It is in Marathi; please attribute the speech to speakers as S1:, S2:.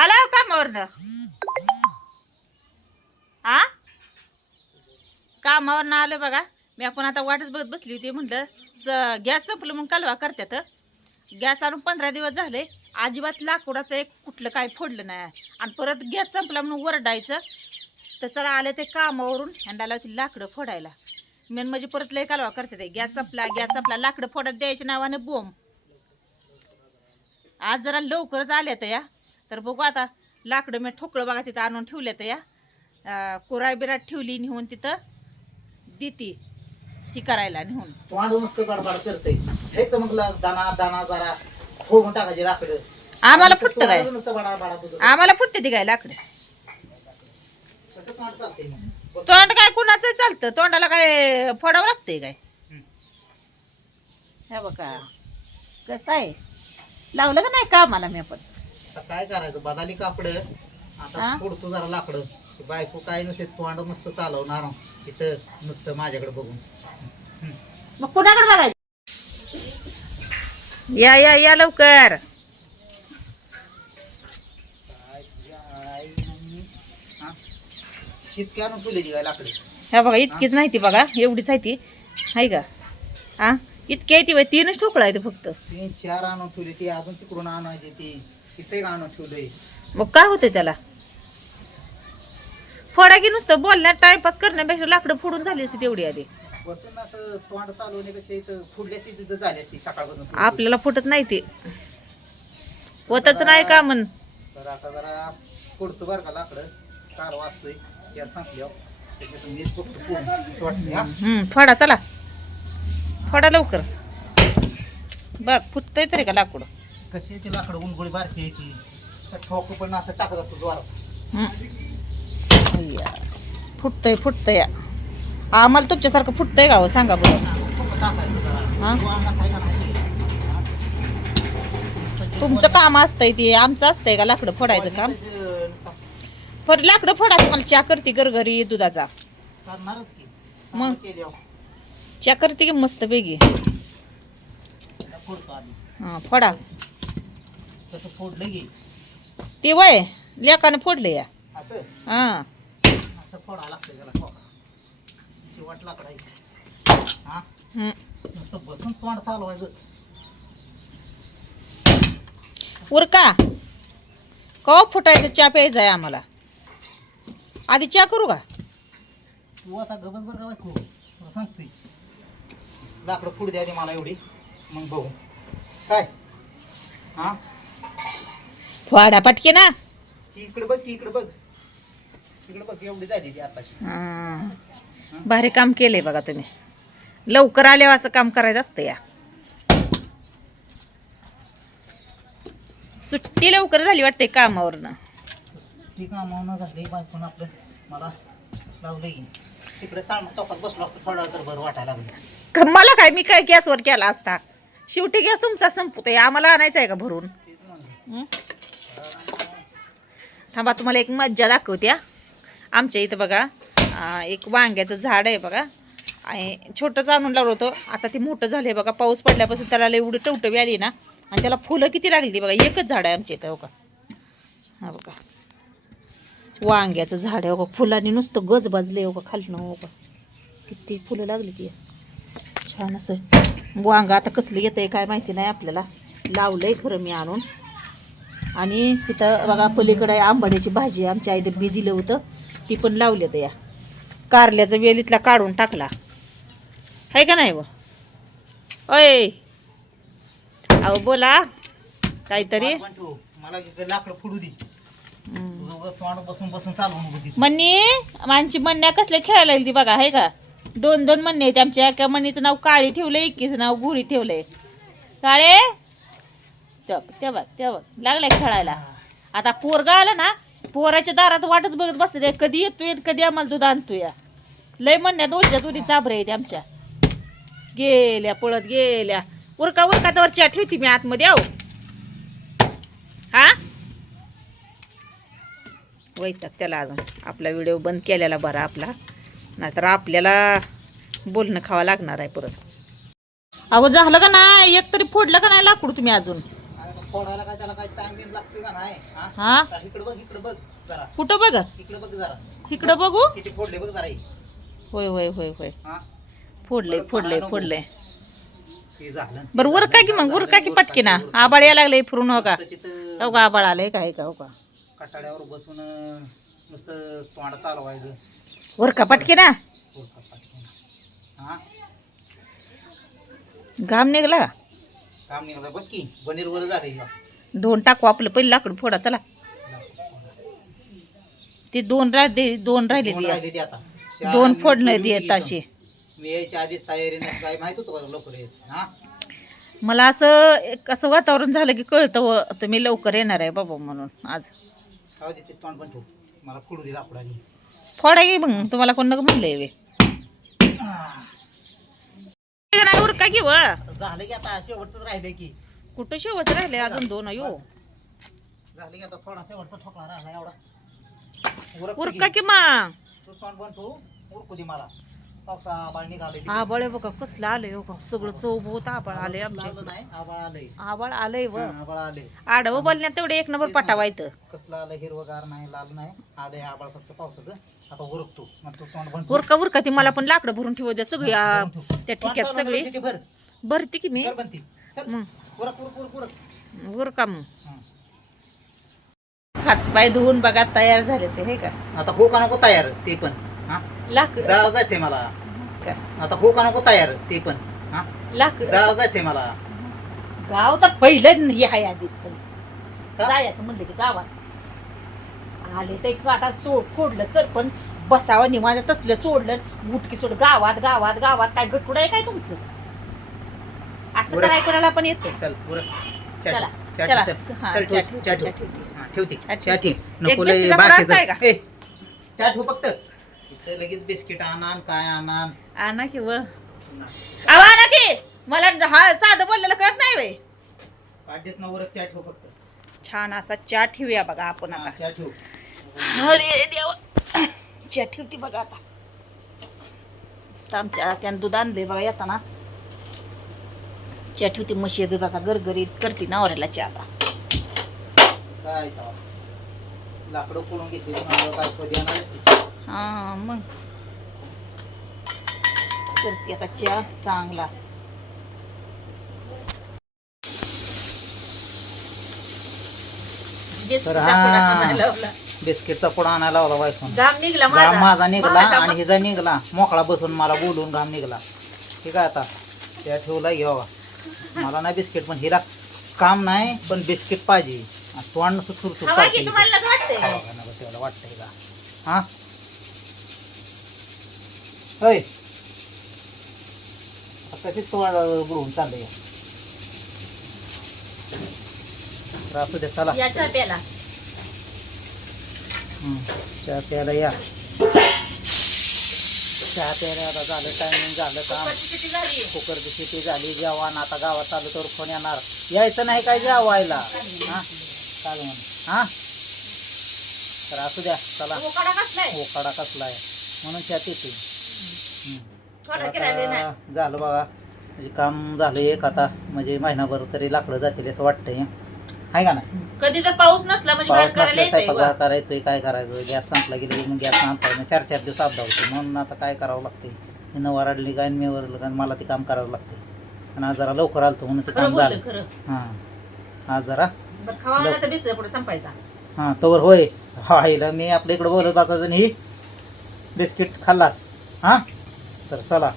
S1: आला का कामावरनं. आ? कामावरनं आलं बघा. मी आपण आता वाटच बघत बसली होती म्हटलं स गॅस संपलं मग कालवा करतात गॅस आणून पंधरा दिवस झाले. अजिबात लाकूडाचं एक कुठलं काय फोडलं नाही. आणि परत गॅस संपला म्हणून वरडायचं तर चला आले ते कामावरून ह्यांना लावतील लाकडं फोडायला. मेन म्हणजे परत लय कालवा करतात गॅस संपला गॅस संपला लाकडं फोडत द्यायच्या नावाने बोंब. आज जरा लवकरच आल्या तर या. तर बघू आता लाकडं मी ठोकळं बघा तिथं आणून ठेवले तर या कुराय बिरात ठेवली नेऊन तिथं देती ही करायला नेऊन.
S2: बडबड हेच मग दाना दाना जरा फोडून टाकायचे लाकडं.
S1: आम्हाला फुटतं काय? आम्हाला फुटते ती काय लाकडं?
S2: तोंड.
S1: तोंड काय कुणाचं चालतं? तोंडाला काय फोडावं लागतंय काय? हे बघा कसं आहे? लावलं का नाही का आम्हाला मी पण
S2: आता काय करायचं? बदाली कापड
S1: हा?
S2: आता फोडतो जरा लाकडं. ती बायको काय नसेल तोंड नुसतं चालवणार. इथं नुसतं माझ्याकडे बघून.
S1: मग कुणाकडे बघायचं? या या या लवकर.
S2: काय तुझ्या आई मम्मी, हा? शितक्या आणून तुले काय लाकडे?
S1: ह्या बघा इतकीच नाही ती बघा एवढीच आहे ती. आहे का? हा? इतकी आहे ती बाई तीनच ठोकळा आहे ते फक्त.
S2: तीन चार आणून ठेवली ती अजून तिकडून आणायची ती. ठेवलंय
S1: मग काय होतंय त्याला? फोडा की नुसतं बोलण्यात टाइमपास करण्यापेक्षा लाकडं फोडून झाली असती तेवढी आधी.
S2: बसून असं तोंड चालवण्यापेक्षा इथं तिथं झाली असती सकाळपासून.
S1: आपल्याला फुटत नाही ते. होतच नाही का म्हण?
S2: तर आता जरा फोडतो बरं का लाकडं. कार वाचतोय त्या संपल्यावर त्याच्यातून मीच बघतो पूर्ण असं वाटतंय हा.
S1: हम्म फोडा चला. फोडा लवकर. बघ फुटतंय तरी का लाकूड?
S2: कशी ती लाकडं उंगोळी बारकी आहे ती. तर ठोक पण असं टाकत असतो जोरात.
S1: फुटतंय फुटतंय. आम्हाला तुमच्यासारखं फुटतंय का हो? सांगा बरं.
S2: ठोकं टाकायचं जरा? वाळला काय करायचं? नुसतं जे
S1: तुमचं काम असतंय ते. आमचं असतंय का लाकडं फोडायचं काम? फोड लाकडं फोडायचं. मला चहा करते गरगरी दुधाचा.
S2: करणारच की.
S1: मग?
S2: केल्यावर
S1: चहा करते की मस्त
S2: फोडतो आधी.
S1: हां फोडा.
S2: तसं फोडलं
S1: ते वय लेकानं फोडलं या.
S2: असं?
S1: हां.
S2: असं फोडा लागतं त्याला हा?
S1: हम्म.
S2: नुसतं बसून तोंड चालवायचं.
S1: उरका. कवा फुटायचं चहा प्यायचा आहे आम्हाला? आधी चहा करू का?
S2: तू आता गबस बरं का खूप? तुला सांगतोय. लाकडं पुढे द्या मला एवढी. मग बघू. काय? हा?
S1: फोडा पटके ना.
S2: इकडे बघ ती इकडे बघ. इकडे बघ एवढी झाली ती आताची
S1: हां. भारी काम केलंय बघा तुम्ही. लवकर आल्यावर असं काम करायचं असतं या. सुट्टी लवकर झाली वाटते कामावरनं.
S2: ती कामावून झाली बायकोन आपलं मला लावलं की तिकडे सालमा चौकात बसलो असतो थोडा तर बरं वाटायला लागलं.
S1: क- मला काय मी काय गॅसवर केला असता? शेवटी गॅस तुमचा संपतोय आम्हाला आणायचा आहे का भरून?
S2: तेच म्हणलं.
S1: हं? थांबा तुम्हाला एक मज्जा दाखवते आमच्या इथं बघा एक वांग्याचं झाड आहे बघा. आणि छोटंच आणून लावलं होतं. आता ते मोठं झालं बघा. पाऊस पडल्यापासून त्याला लय एवढी टवटवी आली ना. आणि त्याला फुलं किती लागली ती बघा. एकच झाड आहे आमच्या इथं बघा. का हा बघा. वांग्याचं झाड आहे बघा. फुलांनी नुसतं गज बाजले हो का खालनं हो किती फुलं लागली की छान असं. वांग आता कसलं आहे काय माहिती नाही आपल्याला. लावलं आहे खरं मी आणून. आणि इथं बघा पलीकडे आंबाड्याची भाजी. आमच्या आईने बी दिलं होतं. ती पण लावली या. कारल्याचा वेल इथला काढून टाकला. आहे का नाही व? अय! अहो बोला. काहीतरी. मन्नी आमची मन्या कसले खेळायला लागली ती बघा आहे का? दोन दोन मन्ने आहेत आमच्या. एका मन्नीचं नाव काळी ठेवलंय एकीचं नाव घोरी ठेवलंय. काळे! ते बघ ते बघ लागलाय खेळायला. आता पोरगा आला ना पोराच्या दारात वाटच बघत बसते ते कधी येतोय कधी आम्हाला दूध आणतोय. लय म्हणण्या दोनच्या दोन्ही चाबरे आहेत आमच्या. गेल्या पळत गेल्या. उरका उरका तर चहा ठेवते मी आतमध्ये आहो. हा? वैतात त्याला अजून. आपला व्हिडिओ बंद केलेला बरा आपला. नाहीतर आपल्याला बोलणं खावं लागणार आहे परत. अहो झालं का नाही? एक तरी फोडलं का नाही लाकूड तुम्ही अजून?
S2: फोडायला काय त्याला काय टाइम बिम लागतोय का नाही? हा?
S1: हा?
S2: तर इकडे बघ इकडे बघ जरा.
S1: कुठं बघ?
S2: इकडे बघ जरा.
S1: इकडं बघू?
S2: किती फोडले बघ जरा हे.
S1: होय होय होय होय.
S2: हा?
S1: फोडले फोडले. फोडले.
S2: हे झालं.
S1: बरं वर काय की मग वर काय की पटकी ना आबाळ यायला लागले फिरून हो का?
S2: तिथं
S1: हो का आबाळ आलंय काय का हो का?
S2: कटाड्यावर बसून अं, नुसतं तोंड चालवायचं.
S1: वर का पटकी ना
S2: पाटकीनं. हा?
S1: घाम निघला?
S2: काम निघालं बघ की पनीर वर झाले
S1: दोन टाकू आपलं पहिलं लाकूड फोडा चला. ते दोन राहिले दोन राहिले ते.
S2: राहिले ते आता.
S1: दोन
S2: शाळा
S1: फोडणं देत. असे.
S2: मी यायच्या आधीच तयारी नाही काय माहीत होतं का लवकर यायचं. हा?
S1: मला असं एक असं वातावरण झालं की कळतं व तुम्ही लवकर येणार आहे बाबा म्हणून आज.
S2: काय ते तोंड पण ठेव. मला फोडू दे लाकडाने
S1: फोडा की मग तुम्हाला कोण नको म्हणलंय वे. की व
S2: झालं की आता शेवटच राहिले की.
S1: कुठं शेवट राहिले अजून दोन? अयो.
S2: झालं की आता थोडा शेवटचा ठोकळा राहिला एवढा.
S1: उरका की. मग?
S2: तू तोंड ठेव. उरकू दे मला. आबाळ
S1: बघा कसलं आलंय हो सगळं चौबोत आबाळ आलंय आमच्या
S2: नाही? आबाळ आलंय.
S1: व. आडवं बोलण्यात तेवढे एक नंबर पटावायचं
S2: कसलं आलं? हिरवगार नाही लाल नाही. आलंय आबाळ फक्त पावसाचं. आता उरकतो.
S1: उरका उरका. ती मला पण लाकडं भरून ठेवू द्या. सगळी. त्या ठिक्यात सगळी. भरती की मी?
S2: उरक
S1: मग.
S2: हा.
S1: हातपाय धुवून बघा तयार झाले ते हे का?
S2: आता हो का नको तयार? ते पण.
S1: लाकड
S2: जाव जायचंय मला? आता हो का नको तयार ते पण हा जाव जायचंय मला
S1: गाव तर पहिलं हे आहे आधीच तर.
S2: का?
S1: जायचं म्हणलं की गावात आले ते आता सोड फोडलं सर पण बसावं निवांत तसलं सोडलं उठकी सोड गावात गावात गावात काय गटकुड आहे काय तुमचं असं. कराय कोणाला पण येतं
S2: चल उरक चल
S1: चला,
S2: चल
S1: चला.
S2: चल
S1: हा,
S2: चल
S1: चहा
S2: ठेव
S1: ठेव,
S2: चहा
S1: चहा
S2: ठेव
S1: ठेव.
S2: हा, ठेवते
S1: चहा ठेव.
S2: नको
S1: एक
S2: लय
S1: आहे का?
S2: ए, चहा ठेव फक्त इथं लगेच बिस्किट आणा काय आणा.
S1: आणा की व. आणा की. मला हा साधं बोललेलं कळत नाही वे
S2: काढतेस ना उरक चहा ठेव फक्त.
S1: छान असा चहा ठेवूया बघा आपण आता.
S2: चहा ठेव.
S1: अरे देवा. चहा ठेवती बघा आता. आमच्या त्यानं दूध आणले बघा येताना. चहा ठेवती म्हशी दुधाचा गरगरीत करते नवऱ्याला चहा आता.
S2: काय? लाकडं कोणून घेतली काय कधी?
S1: हा मग. करते आता चहा चांगला.
S2: तर हा बिस्किटचा पुडा आणायला लावला
S1: घाम निघला
S2: घाम माझा. निघला आणि हिचा निघला. मोकळा बसून मला बोलून घाम निघला. ठीक आहे आता. त्या ठेवला घ्यावा मला नाही बिस्किट पण हिला काम नाही पण बिस्किट पाहिजे. तोंड सुरसुर
S1: वाटतंय
S2: का हा? होय. कशीच तोंड बुडवून चाललंय. तर असू दे चला.
S1: या चहा प्याला
S2: हं, चहा प्यायला या. चहा प्यायला आता झालं टायमिंग झालं काम.
S1: किती झाली.
S2: कुकरची शेती झाली जेवण. आता गावात चालू तर फोन येणार? यायचं नाही काय जेवायला? हा? चालू म्हण. हा? तर असू द्या चला.
S1: उकाडा कसलाय
S2: ओकाडा कसला आहे? म्हणून
S1: बे नाही.
S2: आता झालं बघा. म्हणजे काम झालं एक आता. म्हणजे महिनाभर तरी लाकडं जातील असं वाटतंय. आहे का ना
S1: कधी तर पाऊस नसला म्हणजे बाहेर
S2: पाऊस
S1: करायला
S2: नसला
S1: येतंय
S2: स्वयंपाक. करायचोय काय करायचं गॅस संपला गेलं की मग गॅस आणता मग चार चार दिवस अपदा होते म्हणून आता काय करावं लागते न वराडली काय मी वरलं काय मला ते काम करावं लागते आणि आज जरा लवकर आलतो म्हणून ते
S1: खरं
S2: काम झालं.
S1: खरं.
S2: हां. आज जरा
S1: बरं खावा नाही तर बिसलं पुढे संपायचा.
S2: हां तवर होय. हा मी आपल्या इकडं बोलत बसायचं आणि ही बिस्किट खाल्लास. हां? तर चला.